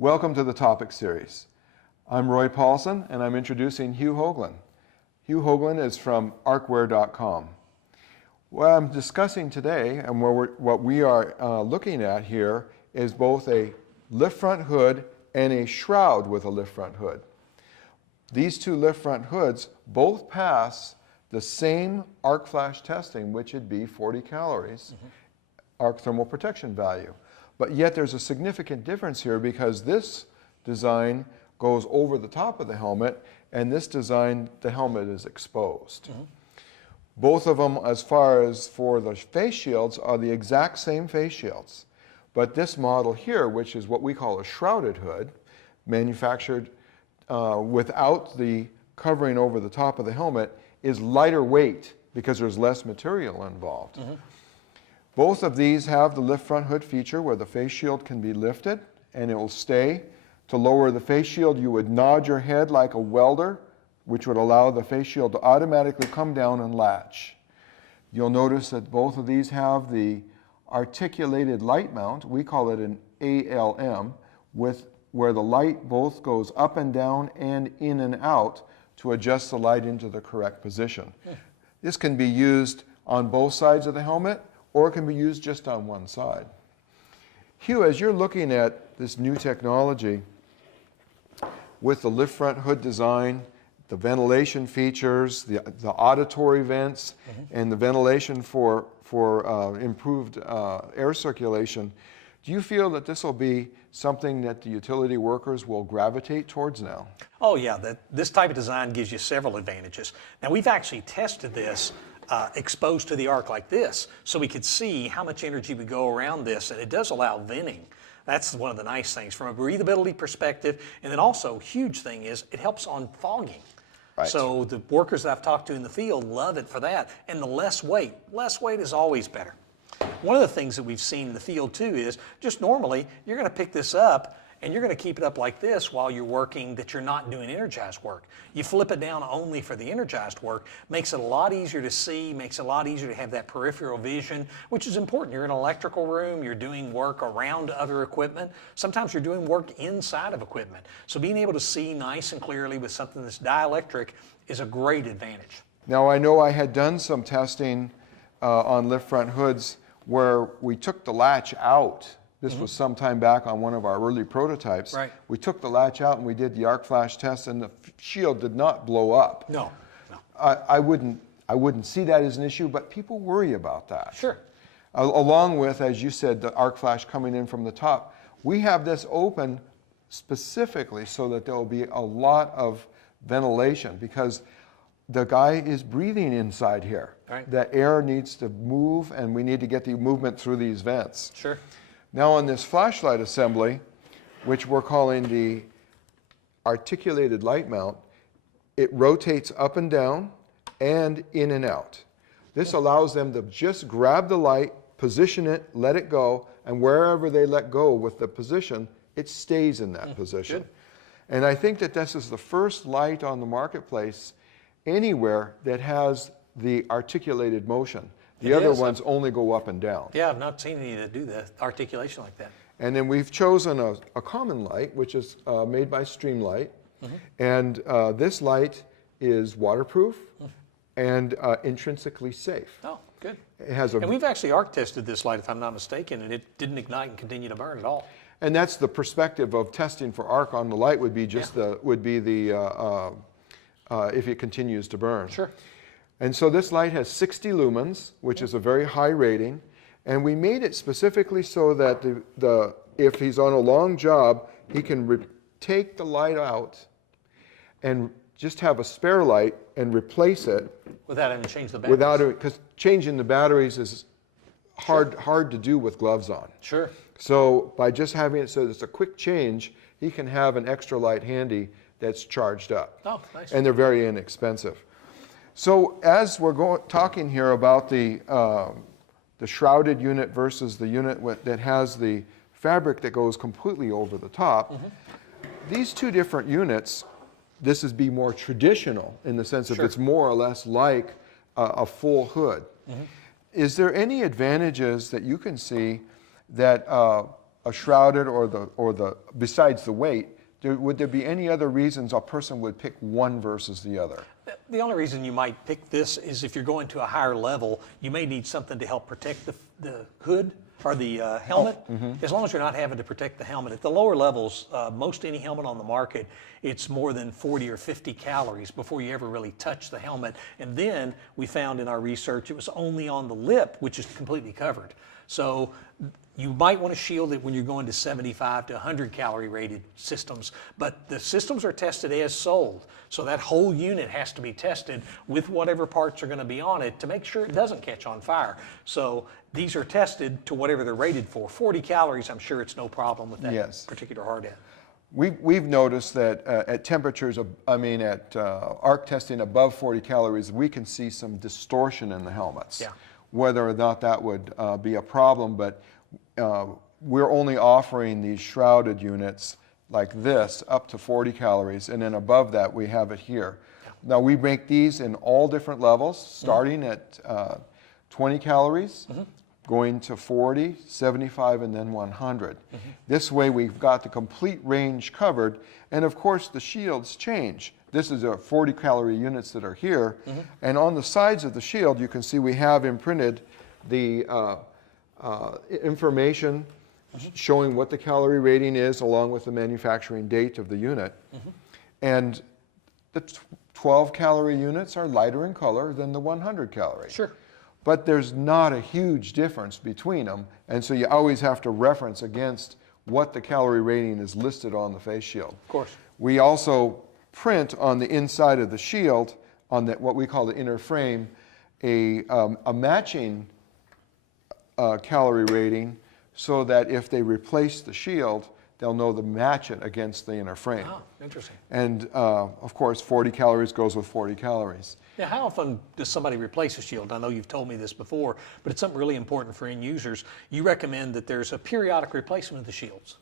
Welcome to the Topic Series. I'm Roy Paulson, and I'm introducing Hugh Hoagland. Hugh Hoagland is from arcware.com. What I'm discussing today, and what we are looking at here, is both a lift front hood and a shroud with a lift front hood. These two lift front hoods both pass the same arc flash testing, which would be 40 calories, arc thermal protection value. But yet there's a significant difference here because this design goes over the top of the helmet, and this design, the helmet is exposed. Both of them, as far as for the face shields, are the exact same face shields. But this model here, which is what we call a shrouded hood, manufactured without the covering over the top of the helmet, is lighter weight because there's less material involved. Both of these have the lift front hood feature where the face shield can be lifted and it will stay. To lower the face shield, you would nod your head like a welder, which would allow the face shield to automatically come down and latch. You'll notice that both of these have the articulated light mount. We call it an ALM, where the light both goes up and down and in and out to adjust the light into the correct position. This can be used on both sides of the helmet, or it can be used just on one side. Hugh, as you're looking at this new technology with the lift front hood design, the ventilation features, the auditory vents, and the ventilation for improved air circulation, do you feel that this will be something that the utility workers will gravitate towards now? Oh yeah, this type of design gives you several advantages. Now we've actually tested this exposed to the arc like this, so we could see how much energy would go around this, and it does allow venting. That's one of the nice things from a breathability perspective, and then also huge thing is it helps on fogging. Right. So the workers that I've talked to in the field love it for that, and the less weight is always better. One of the things that we've seen in the field too is just normally you're going to pick this up and you're going to keep it up like this while you're working that you're not doing energized work. You flip it down only for the energized work, makes it a lot easier to see, makes it a lot easier to have that peripheral vision, which is important. You're in an electrical room, you're doing work around other equipment. Sometimes you're doing work inside of equipment. So being able to see nice and clearly with something that's dielectric is a great advantage. Now I know I had done some testing on lift front hoods where we took the latch out. This was some time back on one of our early prototypes. Right. We took the latch out and we did the arc flash test, and the shield did not blow up. No. I wouldn't see that as an issue, but people worry about that. Sure. Along with, as you said, the arc flash coming in from the top. We have this open specifically so that there will be a lot of ventilation because the guy is breathing inside here. Right. The air needs to move, and we need to get the movement through these vents. Sure. Now on this flashlight assembly, which we're calling the articulated light mount, it rotates up and down and in and out. This allows them to just grab the light, position it, let it go, and wherever they let go with the position, it stays in that position. Good. And I think that this is the first light on the marketplace anywhere that has the articulated motion. The other ones only go up and down. Yeah, I've not seen any that do that articulation like that. And then we've chosen a common light, which is made by Streamlight. And this light is waterproof and intrinsically safe. Oh, good. It has And we've actually arc tested this light, if I'm not mistaken, and it didn't ignite and continue to burn at all. And that's the perspective of testing for arc on the light would be just if it continues to burn. Sure. And so this light has 60 lumens, which is a very high rating. And we made it specifically so that if he's on a long job, he can take the light out and just have a spare light and replace it. Without having to change the batteries. Because changing the batteries is hard to do with gloves on. Sure. So by just having it so it's a quick change, he can have an extra light handy that's charged up. Oh, nice. And they're very inexpensive. So as we're talking here about the shrouded unit versus the unit that has the fabric that goes completely over the top, these two different units, this is be more traditional in the sense that it's more or less like a full hood. Is there any advantages that you can see that a shrouded or the besides the weight, would there be any other reasons a person would pick one versus the other? The only reason you might pick this is if you're going to a higher level, you may need something to help protect the hood or the helmet, as long as you're not having to protect the helmet. At the lower levels, most any helmet on the market, it's more than 40 or 50 calories before you ever really touch the helmet. And then we found in our research it was only on the lip, which is completely covered. So you might want to shield it when you're going to 75 to 100 calorie rated systems, but the systems are tested as sold. So that whole unit has to be tested with whatever parts are going to be on it to make sure it doesn't catch on fire. So these are tested to whatever they're rated for. 40 calories, I'm sure it's no problem with that particular hard hat. We've noticed that at temperatures, at arc testing above 40 calories, we can see some distortion in the helmets. Yeah. Whether or not that would be a problem, but we're only offering these shrouded units like this up to 40 calories, and then above that we have it here. Yeah. Now we make these in all different levels, starting at 20 calories, going to 40, 75, and then 100. This way we've got the complete range covered, and of course the shields change. This is 40 calorie units that are here, and on the sides of the shield you can see we have imprinted the information showing what the calorie rating is along with the manufacturing date of the unit. And the 12 calorie units are lighter in color than the 100 calorie. Sure. But there's not a huge difference between them, and so you always have to reference against what the calorie rating is listed on the face shield. Of course. We also print on the inside of the shield, on what we call the inner frame, a matching calorie rating, so that if they replace the shield, they'll know to match it against the inner frame. Oh, interesting. And of course, 40 calories goes with 40 calories. Now, how often does somebody replace a shield? I know you've told me this before, but it's something really important for end users. You recommend that there's a periodic replacement of the shields.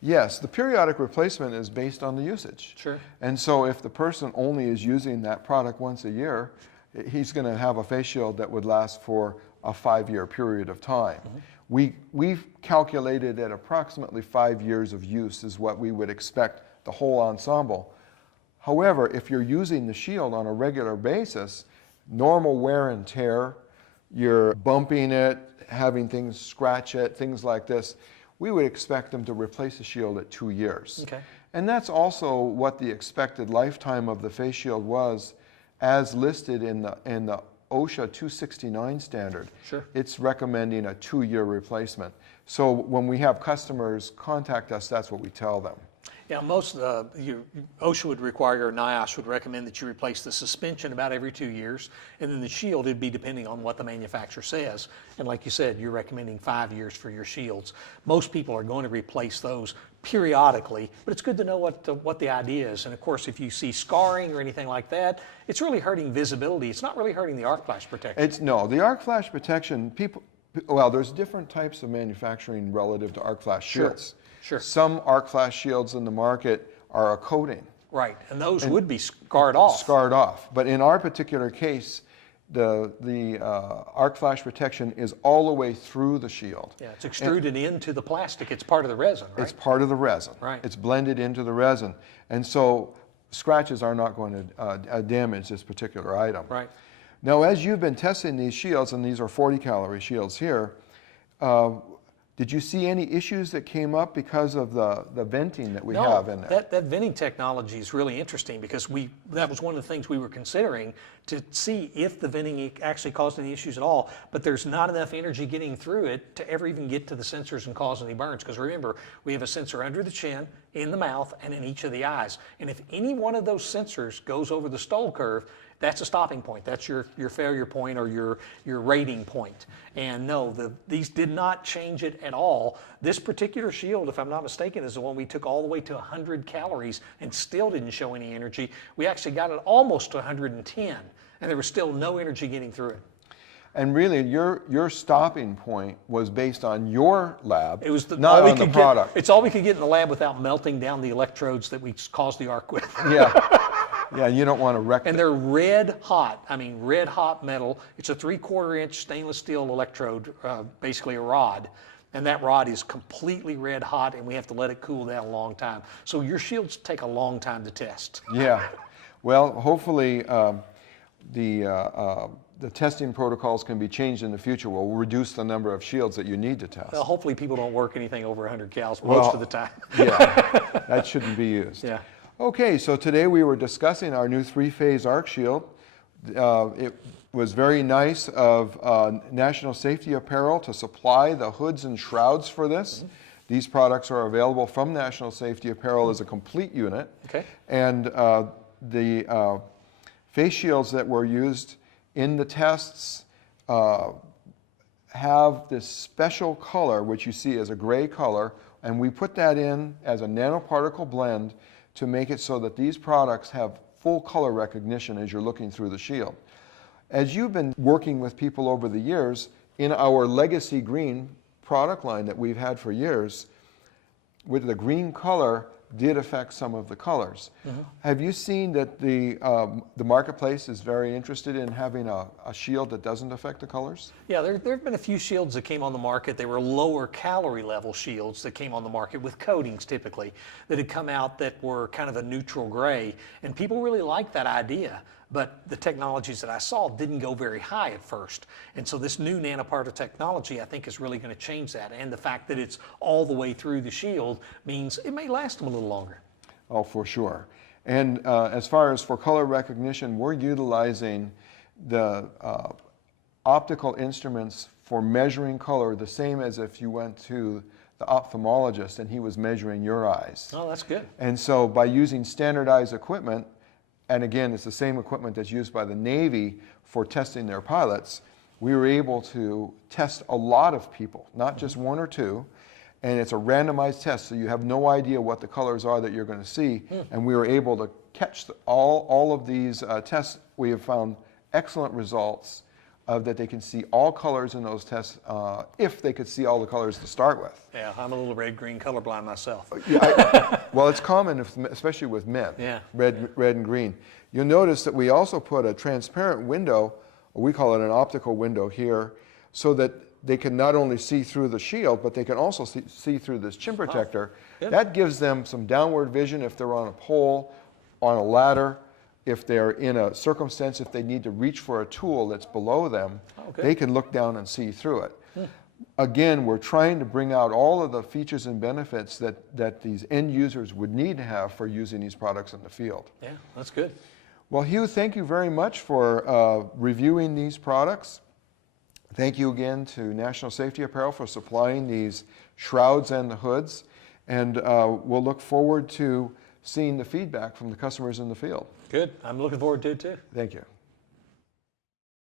Yes, the periodic replacement is based on the usage. Sure. And so if the person only is using that product once a year, he's going to have a face shield that would last for a 5-year period of time. We've calculated at approximately 5 years of use is what we would expect the whole ensemble. However, if you're using the shield on a regular basis, normal wear and tear, you're bumping it, having things scratch it, things like this, we would expect them to replace the shield at 2 years. Okay. And that's also what the expected lifetime of the face shield was as listed in the OSHA 269 standard. Sure. It's recommending a 2-year replacement. So when we have customers contact us, that's what we tell them. Yeah, most of OSHA would require, or NIOSH would recommend that you replace the suspension about every 2 years, and then the shield, it'd be depending on what the manufacturer says. And like you said, you're recommending 5 years for your shields. Most people are going to replace those periodically, but it's good to know what the idea is. And of course, if you see scarring or anything like that, it's really hurting visibility. It's not really hurting the arc flash protection. No, the arc flash protection, there's different types of manufacturing relative to arc flash shields. Sure. Some arc flash shields in the market are a coating. Right, and those would be scarred off. Scarred off. But in our particular case, the arc flash protection is all the way through the shield. Yeah, it's extruded into the plastic. It's part of the resin, right? It's part of the resin. Right. It's blended into the resin. And so scratches are not going to damage this particular item. Right. Now, as you've been testing these shields, and these are 40 calorie shields here, did you see any issues that came up because of the venting that we have in there? That venting technology is really interesting because that was one of the things we were considering to see if the venting actually caused any issues at all, but there's not enough energy getting through it to ever even get to the sensors and cause any burns. Because remember, we have a sensor under the chin, in the mouth, and in each of the eyes. And if any one of those sensors goes over the Stoll curve, that's a stopping point. That's your failure point or your rating point. And no, these did not change it at all. This particular shield, if I'm not mistaken, is the one we took all the way to 100 calories and still didn't show any energy. We actually got it almost to 110, and there was still no energy getting through it. And really, your stopping point was based on your lab, it was not on the product. It's all we could get in the lab without melting down the electrodes that we caused the arc with. Yeah. Yeah, you don't want to wreck And they're red hot. I mean, red hot metal. It's a 3/4 inch stainless steel electrode, basically a rod. and that rod is completely red hot, and we have to let it cool down a long time. So your shields take a long time to test. Yeah. Well, hopefully the testing protocols can be changed in the future. We'll reduce the number of shields that you need to test. Well, hopefully people don't work anything over 100 cals most of the time. Yeah, that shouldn't be used. Yeah. Okay, so today we were discussing our new 3-phase arc shield. It was very nice of National Safety Apparel to supply the hoods and shrouds for this. Mm-hmm. These products are available from National Safety Apparel as a complete unit. Okay. And the face shields that were used in the tests have this special color, which you see as a gray color, and we put that in as a nanoparticle blend to make it so that these products have full color recognition as you're looking through the shield. As you've been working with people over the years, in our legacy green product line that we've had for years, with the green color did affect some of the colors. Mm-hmm. Have you seen that the marketplace is very interested in having a shield that doesn't affect the colors? Yeah, there have been a few shields that came on the market. They were lower calorie level shields that came on the market with coatings typically that had come out that were kind of a neutral gray, and people really liked that idea. But the technologies that I saw didn't go very high at first. And so this new nanoparticle technology, I think, is really going to change that. And the fact that it's all the way through the shield means it may last them a little longer. Oh, for sure. And as far as for color recognition, we're utilizing the optical instruments for measuring color the same as if you went to the ophthalmologist and he was measuring your eyes. Oh, that's good. And so by using standardized equipment, and again, it's the same equipment that's used by the Navy for testing their pilots, we were able to test a lot of people, not just one or two, and it's a randomized test, so you have no idea what the colors are that you're going to see, and we were able to catch all of these tests. We have found excellent results that they can see all colors in those tests if they could see all the colors to start with. Yeah, I'm a little red-green colorblind myself. Well, it's common, especially with men, yeah. red and green. You'll notice that we also put a transparent window, we call it an optical window here, so that they can not only see through the shield, but they can also see through this chin protector. Oh, that gives them some downward vision if they're on a pole, on a ladder, if they're in a circumstance, if they need to reach for a tool that's below them, they can look down and see through it. Again, we're trying to bring out all of the features and benefits that these end users would need to have for using these products in the field. Yeah, that's good. Well, Hugh, thank you very much for reviewing these products. Thank you again to National Safety Apparel for supplying these shrouds and the hoods. And we'll look forward to seeing the feedback from the customers in the field. Good. I'm looking forward to it too. Thank you.